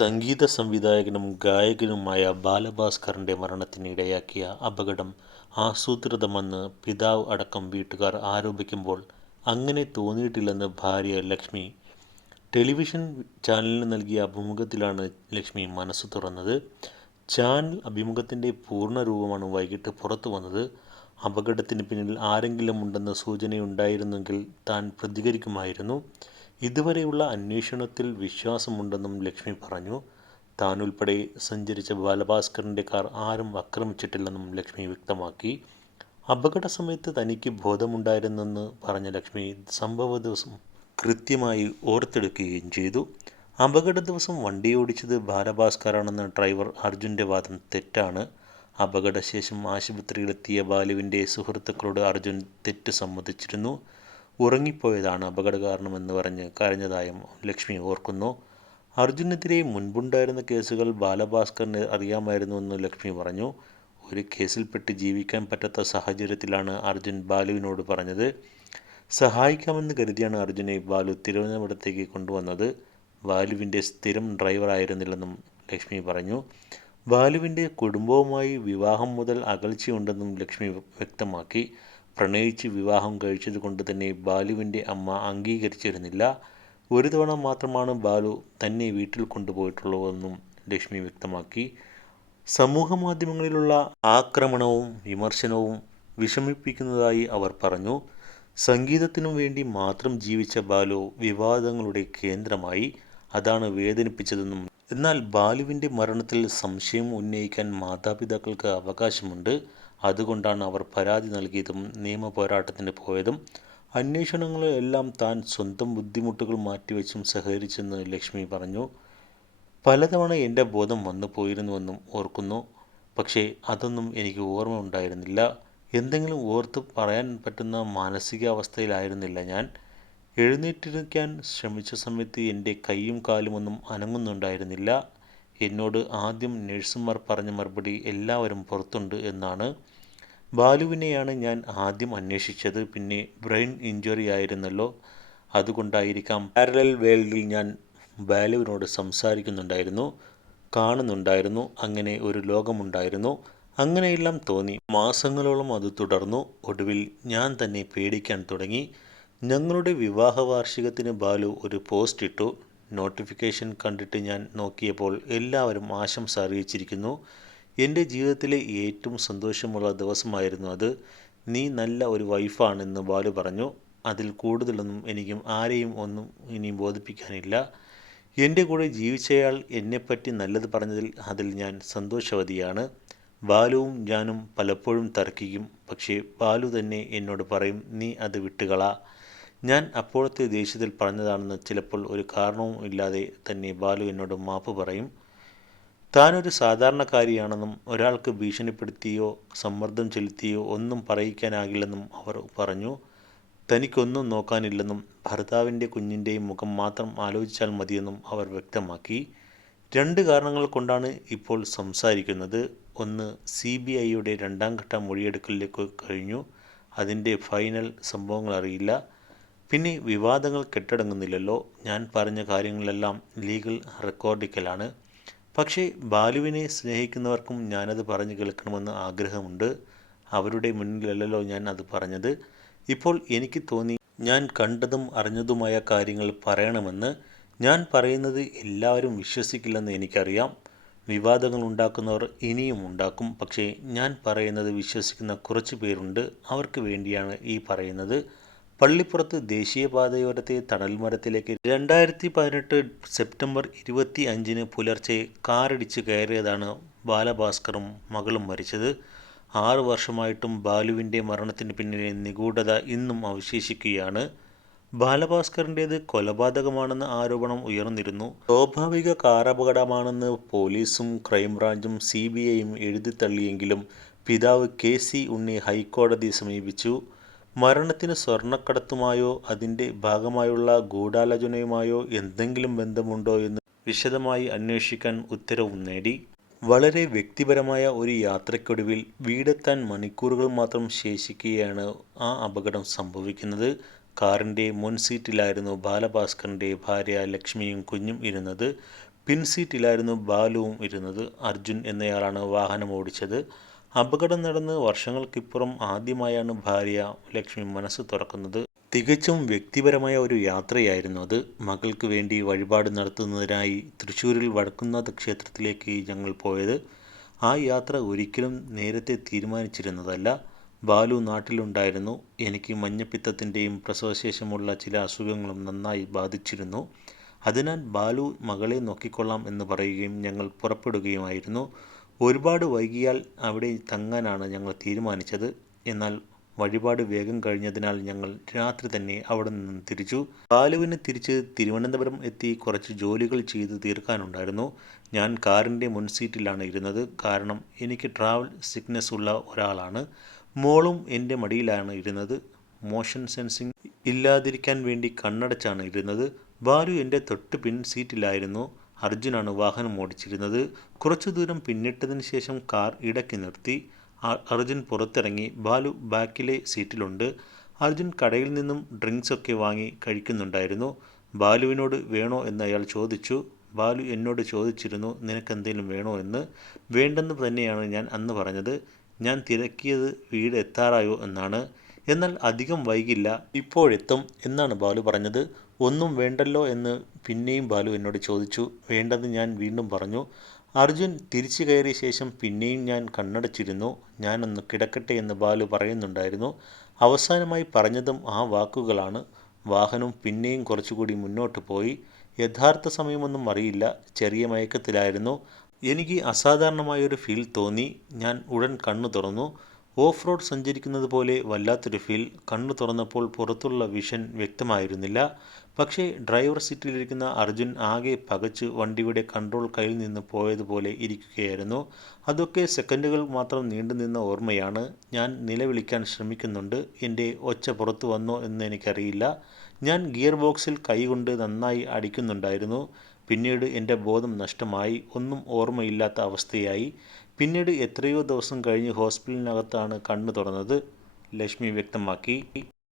സംഗീത സംവിധായകനും ഗായകനുമായ ബാലഭാസ്കറിന്റെ മരണത്തിന് ഇടയാക്കിയ അപകടം ആസൂത്രിതമെന്ന് പിതാവ് അടക്കം വീട്ടുകാർ ആരോപിക്കുമ്പോൾ അങ്ങനെ തോന്നിയിട്ടില്ലെന്ന് ഭാര്യ ലക്ഷ്മി ടെലിവിഷൻ ചാനലിന് നൽകിയ അഭിമുഖത്തിലാണ് ലക്ഷ്മി മനസ്സ് തുറന്നത്. ചാനൽ അഭിമുഖത്തിന്റെ പൂർണ്ണരൂപമാണ് വൈകിട്ട് പുറത്തു വന്നത്. അപകടത്തിന് പിന്നിൽ ആരെങ്കിലും ഉണ്ടെന്ന സൂചനയുണ്ടായിരുന്നെങ്കിൽ താൻ പ്രതികരിക്കുമായിരുന്നു. ഇതുവരെയുള്ള അന്വേഷണത്തിൽ വിശ്വാസമുണ്ടെന്നും ലക്ഷ്മി പറഞ്ഞു. താനുൾപ്പെടെ സഞ്ചരിച്ച ബാലഭാസ്കറിന്റെ കാർ ആരും ആക്രമിച്ചിട്ടില്ലെന്നും ലക്ഷ്മി വ്യക്തമാക്കി. അപകട സമയത്ത് തനിക്ക് ബോധമുണ്ടായിരുന്നെന്ന് പറഞ്ഞ ലക്ഷ്മി സംഭവ ദിവസം കൃത്യമായി ഓർത്തെടുക്കുകയും ചെയ്തു. അപകട ദിവസം വണ്ടിയോടിച്ചത് ബാലഭാസ്കറാണെന്ന ഡ്രൈവർ അർജുൻ്റെ വാദം തെറ്റാണ്. അപകടശേഷം ആശുപത്രിയിലെത്തിയ ബാലുവിൻ്റെ സുഹൃത്തുക്കളോട് അർജുൻ തെറ്റ് സമ്മതിച്ചിരുന്നു. ഉറങ്ങിപ്പോയതാണ് അപകട കാരണമെന്ന് പറഞ്ഞ് കരഞ്ഞതായും ലക്ഷ്മി ഓർക്കുന്നു. അർജുനെതിരെ മുൻപുണ്ടായിരുന്ന കേസുകൾ ബാലഭാസ്കറിന് അറിയാമായിരുന്നുവെന്ന് ലക്ഷ്മി പറഞ്ഞു. ഒരു കേസിൽപ്പെട്ട് ജീവിക്കാൻ പറ്റാത്ത സാഹചര്യത്തിലാണ് അർജുൻ ബാലുവിനോട് പറഞ്ഞത്. സഹായിക്കാമെന്ന് കരുതിയാണ് അർജുനെ ബാലു തിരുവനന്തപുരത്തേക്ക് കൊണ്ടുവന്നത്. ബാലുവിൻ്റെ സ്ഥിരം ഡ്രൈവറായിരുന്നില്ലെന്നും ലക്ഷ്മി പറഞ്ഞു. ബാലുവിൻ്റെ കുടുംബവുമായി വിവാഹം മുതൽ അകൽച്ചയുണ്ടെന്നും ലക്ഷ്മി വ്യക്തമാക്കി. പ്രണയിച്ച് വിവാഹം കഴിച്ചതുകൊണ്ട് തന്നെ ബാലുവിൻ്റെ അമ്മ അംഗീകരിച്ചിരുന്നില്ല. ഒരു തവണ മാത്രമാണ് ബാലു തന്നെ വീട്ടിൽ കൊണ്ടുപോയിട്ടുള്ളതെന്നും ലക്ഷ്മി വ്യക്തമാക്കി. സമൂഹമാധ്യമങ്ങളിലുള്ള ആക്രമണവും വിമർശനവും വിഷമിപ്പിക്കുന്നതായി അവർ പറഞ്ഞു. സംഗീതത്തിനു വേണ്ടി മാത്രം ജീവിച്ച ബാലു വിവാദങ്ങളുടെ കേന്ദ്രമായി. അതാണ് വേദനിപ്പിച്ചതെന്നും എന്നാൽ ബാലുവിൻ്റെ മരണത്തിൽ സംശയം ഉന്നയിക്കാൻ മാതാപിതാക്കൾക്ക് അവകാശമുണ്ട്. അതുകൊണ്ടാണ് അവർ പരാതി നൽകിയതും നിയമ പോരാട്ടത്തിന് പോയതും. അന്വേഷണങ്ങളെല്ലാം താൻ സ്വന്തം ബുദ്ധിമുട്ടുകൾ മാറ്റിവെച്ചും സഹകരിച്ചെന്ന് ലക്ഷ്മി പറഞ്ഞു. പലതവണ എൻ്റെ ബോധം വന്നു പോയിരുന്നുവെന്നും ഓർക്കുന്നു. പക്ഷേ അതൊന്നും എനിക്ക് ഓർമ്മ ഉണ്ടായിരുന്നില്ല. എന്തെങ്കിലും ഓർത്ത് പറയാൻ പറ്റുന്ന മാനസികാവസ്ഥയിലായിരുന്നില്ല ഞാൻ. എഴുന്നേറ്റിരിക്കാൻ ശ്രമിച്ച സമയത്ത് എൻ്റെ കൈയും കാലുമൊന്നും അനങ്ങുന്നുണ്ടായിരുന്നില്ല. എന്നോട് ആദ്യം നഴ്സുമാർ പറഞ്ഞ മറുപടി എല്ലാവരും പുറത്തുണ്ട് എന്നാണ്. ബാലുവിനെയാണ് ഞാൻ ആദ്യം അന്വേഷിച്ചത്. പിന്നെ ബ്രെയിൻ ഇഞ്ചുറി ആയിരുന്നല്ലോ, അതുകൊണ്ടായിരിക്കാം. പാരലൽ വേൾഡിൽ ഞാൻ ബാലുവിനോട് സംസാരിക്കുന്നുണ്ടായിരുന്നു, കാണുന്നുണ്ടായിരുന്നു. അങ്ങനെ ഒരു ലോകമുണ്ടായിരുന്നു. അങ്ങനെയെല്ലാം തോന്നി. മാസങ്ങളോളം അത് തുടർന്നു. ഒടുവിൽ ഞാൻ തന്നെ പേടിക്കാൻ തുടങ്ങി. ഞങ്ങളുടെ വിവാഹ വാർഷികത്തിന് ബാലു ഒരു പോസ്റ്റ് ഇട്ടു. നോട്ടിഫിക്കേഷൻ കണ്ടിട്ട് ഞാൻ നോക്കിയപ്പോൾ എല്ലാവരും ആശംസ അറിയിച്ചിരിക്കുന്നു. എൻ്റെ ജീവിതത്തിലെ ഏറ്റവും സന്തോഷമുള്ള ദിവസമായിരുന്നു അത്. നീ നല്ല ഒരു വൈഫാണെന്ന് ബാലു പറഞ്ഞു. അതിൽ കൂടുതലൊന്നും എനിക്ക് ആരെയും ഒന്നും ഇനി ബോധിപ്പിക്കാനില്ല. എൻ്റെ കൂടെ ജീവിച്ചയാൾ എന്നെപ്പറ്റി നല്ലത് പറഞ്ഞതിൽ അതിൽ ഞാൻ സന്തോഷവതിയാണ്. ബാലുവും ഞാനും പലപ്പോഴും തർക്കിക്കും. പക്ഷേ ബാലു തന്നെ എന്നോട് പറയും, നീ അത് വിട്ടുകളാ. ഞാൻ അപ്പോഴത്തെ ദേഷ്യത്തിൽ പറഞ്ഞതാണെന്ന്. ചിലപ്പോൾ ഒരു കാരണവും ഇല്ലാതെ തന്നെ ബാലു എന്നോട് മാപ്പ് പറയും. താനൊരു സാധാരണക്കാരിയാണെന്നും ഒരാൾക്ക് ഭീഷണിപ്പെടുത്തിയോ സമ്മർദ്ദം ചെലുത്തിയോ ഒന്നും പറയിക്കാനാകില്ലെന്നും അവർ പറഞ്ഞു. തനിക്കൊന്നും നോക്കാനില്ലെന്നും ഭർത്താവിൻ്റെ കുഞ്ഞിൻ്റെയും മുഖം മാത്രം ആലോചിച്ചാൽ മതിയെന്നും അവർ വ്യക്തമാക്കി. 2 കാരണങ്ങൾ കൊണ്ടാണ് ഇപ്പോൾ സംസാരിക്കുന്നത്. ഒന്ന്, CBIയുടെ 2ാം ഘട്ട മൊഴിയെടുക്കലിലേക്ക് കഴിഞ്ഞു. അതിൻ്റെ ഫൈനൽ സംഭവങ്ങൾ അറിയില്ല. പിന്നെ വിവാദങ്ങൾ കെട്ടടങ്ങുന്നില്ലല്ലോ. ഞാൻ പറഞ്ഞ കാര്യങ്ങളെല്ലാം ലീഗൽ റെക്കോർഡിക്കലാണ്. പക്ഷേ ബാലുവിനെ സ്നേഹിക്കുന്നവർക്കും ഞാനത് പറഞ്ഞു കേൾക്കണമെന്ന് ആഗ്രഹമുണ്ട്. അവരുടെ മുന്നിലല്ലല്ലോ ഞാൻ അത് പറഞ്ഞത്. ഇപ്പോൾ എനിക്ക് തോന്നി ഞാൻ കണ്ടതും അറിഞ്ഞതുമായ കാര്യങ്ങൾ പറയണമെന്ന്. ഞാൻ പറയുന്നത് എല്ലാവരും വിശ്വസിക്കില്ലെന്ന് എനിക്കറിയാം. വിവാദങ്ങൾ ഉണ്ടാക്കുന്നവർ ഇനിയും ഉണ്ടാക്കും. പക്ഷേ ഞാൻ പറയുന്നത് വിശ്വസിക്കുന്ന കുറച്ച് പേരുണ്ട്. അവർക്ക് വേണ്ടിയാണ് ഈ പറയുന്നത്. പള്ളിപ്പുറത്ത് ദേശീയപാതയോരത്തെ തണൽമരത്തിലേക്ക് 2018 സെപ്റ്റംബർ 25 പുലർച്ചെ കാറിടിച്ച് കയറിയതാണ് ബാലഭാസ്കറും മകളും മരിച്ചത്. 6 വർഷമായിട്ടും ബാലുവിൻ്റെ മരണത്തിന് പിന്നിലെ നിഗൂഢത ഇന്നും അവശേഷിക്കുകയാണ്. ബാലഭാസ്കറിൻ്റേത് കൊലപാതകമാണെന്ന ആരോപണം ഉയർന്നിരുന്നു. സ്വാഭാവിക കാറപകടമാണെന്ന് പോലീസും ക്രൈംബ്രാഞ്ചും CBIയും എഴുതിത്തള്ളിയെങ്കിലും പിതാവ് KC ഉണ്ണി ഹൈക്കോടതിയെ സമീപിച്ചു. മരണത്തിന് സ്വർണ്ണക്കടത്തുമായോ അതിൻ്റെ ഭാഗമായുള്ള ഗൂഢാലോചനയുമായോ എന്തെങ്കിലും ബന്ധമുണ്ടോ എന്ന് വിശദമായി അന്വേഷിക്കാൻ ഉത്തരവും നേടി. വളരെ വ്യക്തിപരമായ ഒരു യാത്രയ്ക്കൊടുവിൽ വീടെത്താൻ മണിക്കൂറുകൾ മാത്രം ശേഷിക്കെയാണ് ആ അപകടം സംഭവിക്കുന്നത്. കാറിൻ്റെ മുൻ സീറ്റിലായിരുന്നു ബാലഭാസ്കറിൻ്റെ ഭാര്യ ലക്ഷ്മിയും കുഞ്ഞും ഇരുന്നത്. പിൻസീറ്റിലായിരുന്നു ബാലുവും ഇരുന്നത്. അർജുൻ എന്നയാളാണ് വാഹനം ഓടിച്ചത്. അപകടം നടന്ന് വർഷങ്ങൾക്കിപ്പുറം ആദ്യമായാണ് ഭാര്യ ലക്ഷ്മി മനസ്സ് തുറക്കുന്നത്. തികച്ചും വ്യക്തിപരമായ ഒരു യാത്രയായിരുന്നു അത്. മകൾക്ക് വേണ്ടി വഴിപാട് നടത്തുന്നതിനായി തൃശ്ശൂരിൽ വടക്കുംനാഥ ക്ഷേത്രത്തിലേക്ക് ഞങ്ങൾ പോയത്. ആ യാത്ര ഒരിക്കലും നേരത്തെ തീരുമാനിച്ചിരുന്നതല്ല. ബാലു നാട്ടിലുണ്ടായിരുന്നു. എനിക്ക് മഞ്ഞപ്പിത്തത്തിൻ്റെയും പ്രസവശേഷമുള്ള ചില അസുഖങ്ങളും നന്നായി ബാധിച്ചിരുന്നു. അതിനാൽ ബാലു മകളെ നോക്കിക്കൊള്ളാം എന്ന് പറയുകയും ഞങ്ങൾ പുറപ്പെടുകയുമായിരുന്നു. ഒരുപാട് വൈകിയാൽ അവിടെ തങ്ങാനാണ് ഞങ്ങൾ തീരുമാനിച്ചത്. എന്നാൽ വഴിപാട് വേഗം കഴിഞ്ഞതിനാൽ ഞങ്ങൾ രാത്രി തന്നെ അവിടെ നിന്നും തിരിച്ചു. ബാലുവിന് തിരിച്ച് തിരുവനന്തപുരം എത്തി കുറച്ച് ജോലികൾ ചെയ്ത് തീർക്കാനുണ്ടായിരുന്നു. ഞാൻ കാറിൻ്റെ മുൻസീറ്റിലാണ് ഇരുന്നത്. കാരണം എനിക്ക് ട്രാവൽ സിക്നസ് ഉള്ള ഒരാളാണ്. മോളും എൻ്റെ മടിയിലാണ് ഇരുന്നത്. മോഷൻ സെൻസിങ് ഇല്ലാതിരിക്കാൻ വേണ്ടി കണ്ണടച്ചാണ് ഇരുന്നത്. ബാലു എൻ്റെ തൊട്ട് പിൻ സീറ്റിലായിരുന്നു. അർജുനാണ് വാഹനം ഓടിച്ചിരുന്നത്. കുറച്ചു ദൂരം പിന്നിട്ടതിന് ശേഷം കാർ ഇടയ്ക്ക് നിർത്തി. അർജുൻ പുറത്തിറങ്ങി. ബാലു ബാക്കിലെ സീറ്റിലുണ്ട്. അർജുൻ കടയിൽ നിന്നും ഡ്രിങ്ക്സ് ഒക്കെ വാങ്ങി കഴിക്കുന്നുണ്ടായിരുന്നു. ബാലുവിനോട് വേണോ എന്ന് അയാൾ ചോദിച്ചു. ബാലു എന്നോട് ചോദിച്ചിരുന്നു, നിനക്കെന്തെങ്കിലും വേണോ എന്ന്. വേണ്ടെന്ന് തന്നെയാണ് ഞാൻ അന്ന് പറഞ്ഞത്. ഞാൻ തിരക്കിയത് വീട് എത്താറായോ എന്നാണ്. എന്നാൽ അധികം വൈകില്ല, ഇപ്പോഴെത്തും എന്നാണ് ബാലു പറഞ്ഞത്. ഒന്നും വേണ്ടല്ലോ എന്ന് പിന്നെയും ബാലു എന്നോട് ചോദിച്ചു. വേണ്ടെന്ന് ഞാൻ വീണ്ടും പറഞ്ഞു. അർജുൻ തിരിച്ചു കയറിയ ശേഷം പിന്നെയും ഞാൻ കണ്ണടച്ചിരുന്നു. ഞാനൊന്ന് കിടക്കട്ടെ എന്ന് ബാലു പറയുന്നുണ്ടായിരുന്നു. അവസാനമായി പറഞ്ഞതും ആ വാക്കുകളാണ്. വാഹനം പിന്നെയും കുറച്ചുകൂടി മുന്നോട്ട് പോയി. യഥാർത്ഥ സമയമൊന്നും അറിയില്ല. ചെറിയ മയക്കത്തിലായിരുന്നു. എനിക്ക് അസാധാരണമായൊരു ഫീൽ തോന്നി. ഞാൻ ഉടൻ കണ്ണു തുറന്നു. ഓഫ് റോഡ് സഞ്ചരിക്കുന്നത് പോലെ വല്ലാത്തൊരു ഫീൽ. കണ്ണു തുറന്നപ്പോൾ പുറത്തുള്ള വിഷൻ വ്യക്തമായിരുന്നില്ല. പക്ഷേ ഡ്രൈവർ സീറ്റിലിരിക്കുന്ന അർജുൻ ആകെ പകച്ച് വണ്ടിയുടെ കൺട്രോൾ കയ്യിൽ നിന്ന് പോയതുപോലെ ഇരിക്കുകയായിരുന്നു. അതൊക്കെ സെക്കൻഡുകൾ മാത്രം നീണ്ടുനിന്ന ഓർമ്മയാണ്. ഞാൻ നിലവിളിക്കാൻ ശ്രമിക്കുന്നുണ്ട്. എൻ്റെ ഒച്ച പുറത്തു വന്നോ എന്ന് എനിക്കറിയില്ല. ഞാൻ ഗിയർ ബോക്സിൽ കൈകൊണ്ട് നന്നായി അടിക്കുന്നുണ്ടായിരുന്നു. പിന്നീട് എൻ്റെ ബോധം നഷ്ടമായി. ഒന്നും ഓർമ്മയില്ലാത്ത അവസ്ഥയായി. പിന്നീട് എത്രയോ ദിവസം കഴിഞ്ഞ് ഹോസ്പിറ്റലിനകത്താണ് കണ്ണു തുറന്നത്, ലക്ഷ്മി വ്യക്തമാക്കി.